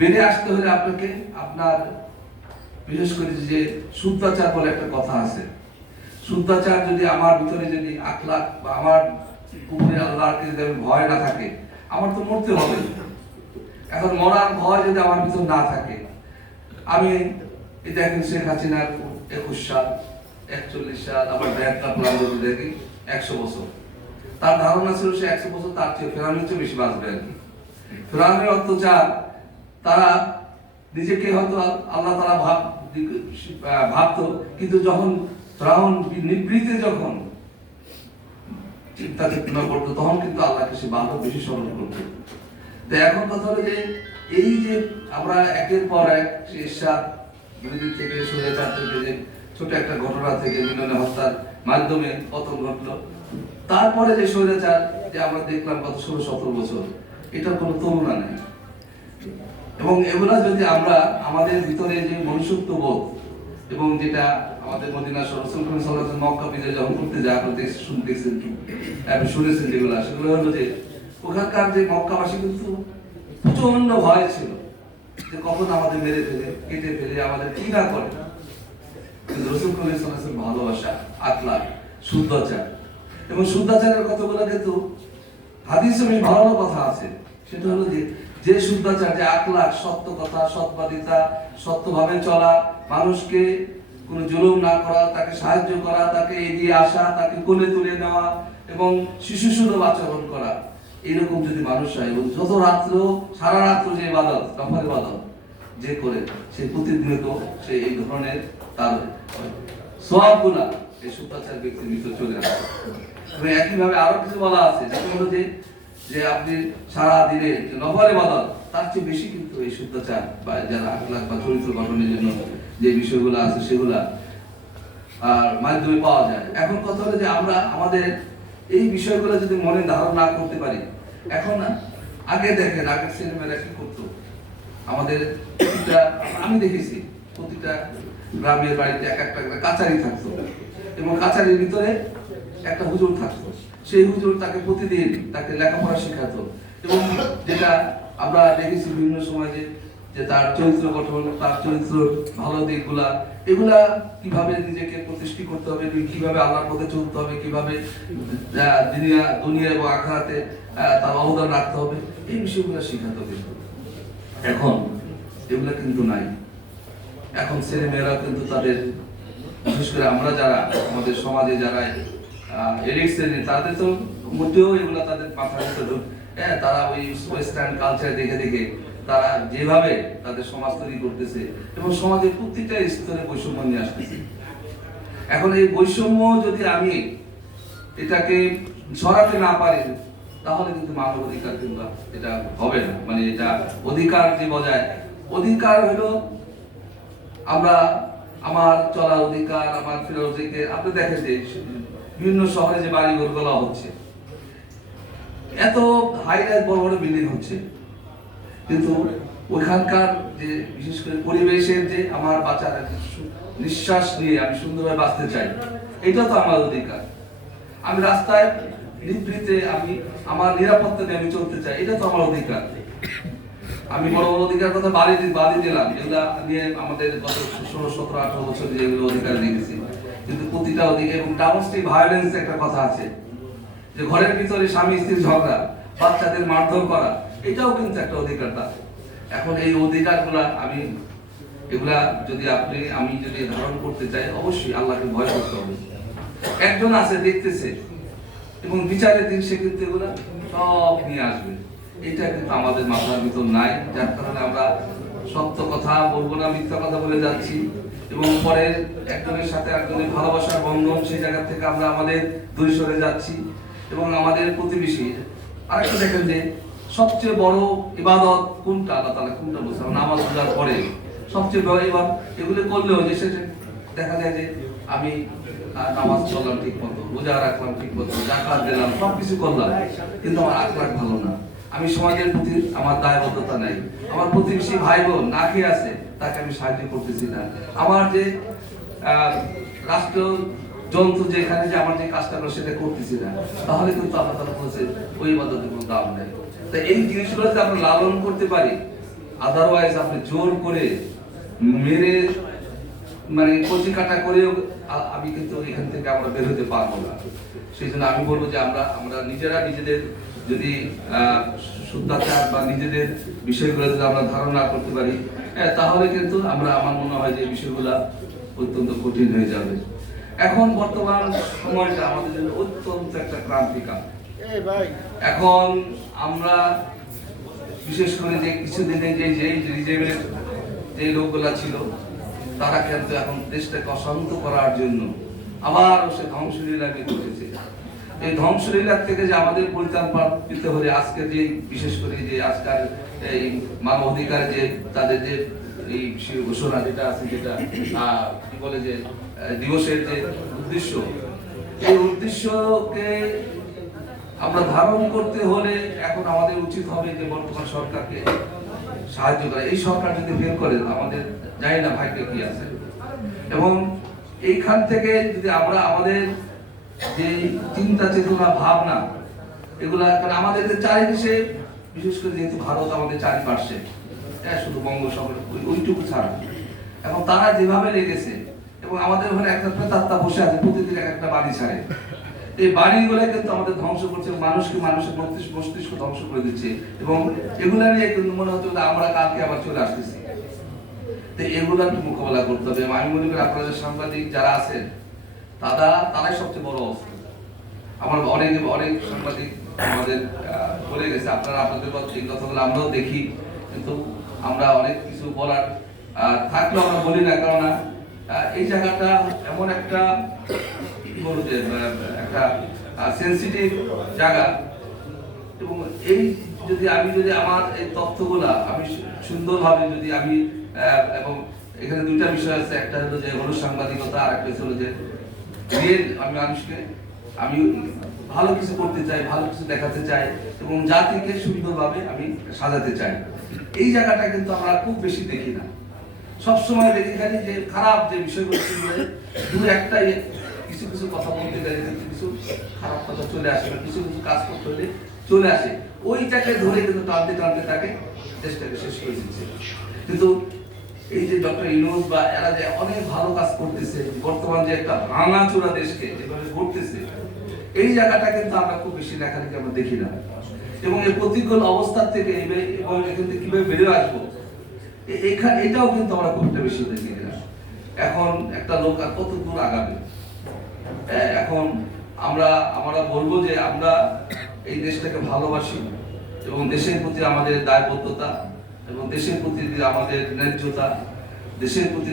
বেড়ে আসতে হলে আপনাকে আপনার, বিশেষ করে যে শুদ্ধাচার বলে একটা কথা আছে। শুদ্ধাচার যদি আমার ভিতরে যদি আখলাখ বা আমার উপরে আল্লাহকে যদি ভয় না থাকে, আমার তো মরতে হবে। এখন মরার ভয় যদি আমার ভিতর না থাকে। আমি এটা এখন শেখ হাসিনার একুশ সাল, একচল্লিশ সাল আবার প্লান যদি দেখি একশো বছর। তার ধারণা ছিল সে একশো বছর তার চেয়ে ফেরানোর চেয়ে বেশি বাঁচবে আর কি। ফেরানোর অত্যাচার তারা নিজেকে হয়তো আল্লাহ তারা ভাব, ভাবতো, কিন্তু যখন ফ্রাউন নিবৃতে যখন চিন্তা চেতনা করতো, তখন কিন্তু আল্লাহকে সে ভালো বেশি স্মরণ করতো। তো এখন কথা হলো যে, এই যে আমরা একের পর এক ঈর্ষাদ বিরোধী থেকে স্বৈরাচার থেকে যে ছোট একটা ঘটনা থেকে মিলনে হত্যার মাধ্যমে পতন ঘটলো, তারপরে যে স্বৈরাচার, যে আমরা দেখলাম গত ষোলো সতেরো বছর এটা কোনো তুলনা নেই। এবং এগুলা যদি আমরা আমাদের ভিতরে যে মনুষ্যত্ব বোধ এবং যেটা আমাদের মদিনা রসুল করিম মক্কা বিজয় যখন করতে দেখছেন শুনেছেন যেগুলো। সেগুলো হলো যে ওখানকার যে মক্কাবাসী কিন্তু প্রচণ্ড ভয় ছিল যে কখন আমাদের মেরে ফেলে, কেটে ফেলে, আমাদের কি না করে। রসুল ভালোবাসা আখলাক শুদ্ধাচার। এবং শুদ্ধাচারের কতগুলো কিন্তু হাদিসে ভালো কথা আছে। সেটা হলো যে যে শুদ্ধাচার যে আখলাখ সত্য কথা, সৎবাদিতা, সত্যভাবে চলা, মানুষকে কোনো জুলুম না করা, তাকে সাহায্য করা, তাকে এগিয়ে আসা, তাকে কোলে তুলে নেওয়া এবং শিশু সুলভ আচরণ করা এরকম যদি মানুষ হয় এবং যত রাত্র, সারা রাত্র যে বাদত নফল বাদত যে করে, সে প্রতিনিয়ত সে এই ধরনের তার সোয়াবগুলা এই শুদ্ধাচার ব্যক্তির ভিতরে চলে আসে। এবং একইভাবে আরও কিছু বলা আছে যেটা যে যে আপনি সারা দিনে নফল ইবাদত, তার চেয়ে বেশি কিন্তু এই শুদ্ধাচার বা যারা আখলাখ বা চরিত্র গঠনের জন্য যে বিষয়গুলো আছে সেগুলা আর মাধ্যমে পাওয়া যায়। এখন কথা হলো যে আমরা, আমাদের এই বিষয়গুলো যদি মনে ধারণ না করতে পারি, এখন আগে দেখেন, আগের সিনেমারা কি করতো আমাদের প্রতিটা, আমি দেখেছি, প্রতিটা গ্রামের বাড়িতে এক একটা কাছারি থাকতো। এবং কাছারির ভিতরে একটা হুজুর থাকতো। সেই হুজুর তাকে প্রতিদিন তাকে লেখাপড়া শেখাতো। এবং যেটা আমরা দেখেছি বিভিন্ন সময় যে তার চরিত্র গঠন, তার চরিত্র ভালো দিকগুলা, এগুলা কীভাবে নিজেকে প্রতিষ্ঠিত করতে হবে কীভাবে আল্লাহর পথে চলতে হবে, কীভাবে দুনিয়া দুনিয়া এবং আখড়াতে তার অবদান রাখতে হবে, এই বিষয়গুলো শেখাতো কিন্তু। এখন এগুলা কিন্তু নাই। এখন ছেলে মেয়েরা কিন্তু তাদের, বিশেষ করে আমরা যারা, আমাদের সমাজে যারা এলিট তাদের তো মোটেও এগুলো তাদের মাথার ভিতরে হ্যাঁ তারা ওই ওয়েস্টার্ন কালচার দেখে দেখে তারা যেভাবে তাদের সমাজ তৈরি করতেছে এবং সমাজের প্রত্যেকটা স্তরে বৈষম্য নিয়ে আসতেছে। এখন এই বৈষম্য যদি আমি এটাকে সরাতে না পারি, তাহলে কিন্তু মানব অধিকার কিন্তু এটা হবে না। মানে এটা অধিকার যে বজায়, অধিকার হলো আমরা, আমার চলার অধিকার, আমার অধিকার। আপনি দেখেন যে বিভিন্ন শহরে যে বাড়ি ঘরগুলো হচ্ছে। এত হাই রাইজ বড় বড় বিল্ডিং হচ্ছে। কিন্তু ওইখানকার যে, বিশেষ করে পরিবেশের যে আমার বাঁচার নিঃশ্বাস নিয়ে আমি সুন্দরভাবে বাঁচতে চাই। এটা তো আমার অধিকার। আমি রাস্তায় নিবৃতে আমি আমার নিরাপত্তা নিয়ে আমি চলতে চাই, এটা তো আমার অধিকার। আমি বড় বড় অধিকার কথা বাড়ি বাড়ি দিলাম। এগুলা নিয়ে আমাদের গত ষোলো, সতেরো, আঠারো বছর যেগুলো অধিকার দেখেছি কিন্তু প্রতিটা অধিকার এবং ডাইমস্টিক ভায়োলেন্স একটা কথা আছে। যে ঘরের ভিতরে স্বামী স্ত্রীর ঝগড়া, বাচ্চাদের মারধর করা, এটাও কিন্তু একটা অধিকার তার এখন এই অধিকারগুলা আমি, এগুলা যদি আপনি, আমি যদি ধারণ করতে চাই, অবশ্যই আল্লাহকে ভয় করতে হবে। একজন আছে, দেখতেছে, এবং বিচারের দিন সে কিন্তু এগুলা সব নিয়ে আসবে। এটা কিন্তু আমাদের মাথার ভিতর নাই, যার কারণে আমরা সত্য কথা বলব না, মিথ্যা কথা বলে যাচ্ছি। এবং পরের একজনের সাথে একজনের ভালোবাসার বন্ধন, সেই জায়গা থেকে আমরা আমাদের দূরে সরে যাচ্ছি এবং আমাদের প্রতিবেশী। আরেকটা দেখেন যে, সবচেয়ে বড় ইবাদত কোনটা? আল্লাহ তালা কোনটা বলছে? নামাজ রোজার পরে। সবচেয়ে বড় এবার এগুলো করলেও যে সেটা দেখা যায় যে আমি নামাজ পড়লাম ঠিক মতো রোজা রাখলাম ঠিক মতো জাকাত দিলাম সব কিছু করলাম। কিন্তু আমার আখলাখ ভালো না। আমি সমাজের প্রতি আমার দায়বদ্ধতা নাই। আমার প্রতিবেশী ভাই বোন না খেয়ে আছে, তাকে আমি সাহায্য করতেছি না। আমার যে রাষ্ট্র যন্ত্র যেখানে যে আমার যে কাজটা করো সেটা করতেছি না, তাহলে কিন্তু আল্লাহ তালা বলছে, ওই ইবাদতের কোনো দাম নেই। তাই এই জিনিসগুলো যদি আমরা লালন করতে পারি আদারওয়াইজ আপনি জোর করে মেরে মানে কচি কাটা করেও আমি কিন্তু এখান থেকে আমরা বের হতে পারব না। সেই জন্য আমি বলব যে আমরা আমরা নিজেরা নিজেদের যদি শুদ্ধাচার বা নিজেদের বিষয়গুলো যদি আমরা ধারণা করতে পারি হ্যাঁ, তাহলে কিন্তু আমরা আমার মনে হয় যে বিষয়গুলো অত্যন্ত কঠিন হয়ে যাবে। এখন বর্তমান সময়টা আমাদের জন্য অত্যন্ত একটা ক্রান্তিকাল। এখন আমরা বিশেষ করে যে কিছুদিনে যে যে রিজেমের যে লোকগুলা ছিল তারা কিন্তু এখন দেশটাকে অশান্ত করার জন্য আবার সে ধ্বংসলীলা করতেছে এই ধ্বংসলীলা থেকে যে আমাদের পরিত্রাণ পেতে হলে আজকে যে, বিশেষ করে যে আজকাল এই মানব অধিকার যে, তাদের যে এই ঘোষণা যেটা আছে, যেটা কি বলে যে দিবসের যে উদ্দেশ্য, এই উদ্দেশ্যকে আমরা ধারণ করতে হলে এখন আমাদের উচিত হবে যে বর্তমান সরকারকে সাহায্য করা। এই সরকার যদি ফেল করে, আমাদের জানি না ভাগ্যে কি আছে। এবং এইখান থেকে যদি আমরা আমাদের যে চিন্তা, চেতনা, ভাবনা, এগুলা কারণ আমাদের চারিদিকে বিশেষ করে যেহেতু ভারত আমাদের চারিপাশে হ্যাঁ শুধু বঙ্গোপসাগর, ওই- ওইটুকু ছাড়া। এবং তারা যেভাবে লেগেছে এবং আমাদের ওখানে একটা প্রেতাত্মা বসে আছে, প্রতিদিন এক একটা বাড়ি ছাড়ে। এই বাড়িগুলো কিন্তু আমাদের ধ্বংস করছে মানুষকে মানুষের মস্তিষ্ক মস্তিষ্ক ধ্বংস করে দিচ্ছে। এবং এগুলা নিয়ে কিন্তু মনে হচ্ছে আমরা কালকে আবার চলে আসতেছি। তো এগুলো মোকাবেলা করতে হবে। আমি মনে করি আপনাদের সাংবাদিক যারা আছেন তারা তারাই সবচেয়ে বড় অস্ত্র আমার অনেক অনেক সাংবাদিক আমাদের বলে গেছে, আপনারা আপনাদের এই কথাগুলো আমরাও দেখি, কিন্তু আমরা অনেক কিছু বলার থাকলেও আমরা বলি না কারণ এই জায়গাটা এমন একটা, কি যে একটা সেন্সিটিভ জায়গা। এবং এই যদি আমি যদি আমার এই তথ্যগুলা আমি সুন্দরভাবে যদি আমি এবং এখানে দুইটা বিষয় আছে, একটা হলো যে, হলো সাংবাদিকতা আর একটা হলো যে রিয়েল আমি মানুষকে, আমি ভালো কিছু করতে চাই, ভালো কিছু দেখাতে চাই এবং জাতিকে সুন্দরভাবে আমি সাজাতে চাই। এই জায়গাটা কিন্তু আমরা খুব বেশি দেখি না। সবসময় দেখি খালি যে খারাপ যে বিষয়গুলো দু একটা কিছু কিছু কথা বলতে গেলে কিন্তু কিছু খারাপ কথা চলে আসে বা কিছু কিছু কাজ করতে হলে চলে আসে। ওইটাকে ধরে কিন্তু টানতে টানতে তাকে দেশটাকে শেষ করে দিচ্ছে। কিন্তু এই যে ডক্টর ইনোজ বা এরা যে অনেক ভালো কাজ করতেছে, বর্তমান যে একটা ভাঙাচোরা দেশকে যেভাবে করতেছে এই জায়গাটা কিন্তু আমরা খুব বেশি লেখালেখি আমরা দেখি না। এবং এই প্রতিকূল অবস্থা থেকে এবে- এখান থেকে কীভাবে বেরিয়ে আসব এখানে এটাও কিন্তু আমরা খুব বেশি দেখি না। এখন একটা লোক আর কত দূর আগাবে? এখন আমরা আমরা বলব যে আমরা এই দেশটাকে ভালোবাসি এবং দেশের প্রতি আমাদের দায়বদ্ধতা এবং দেশের প্রতি আমাদের ন্যায্যতা দেশের প্রতি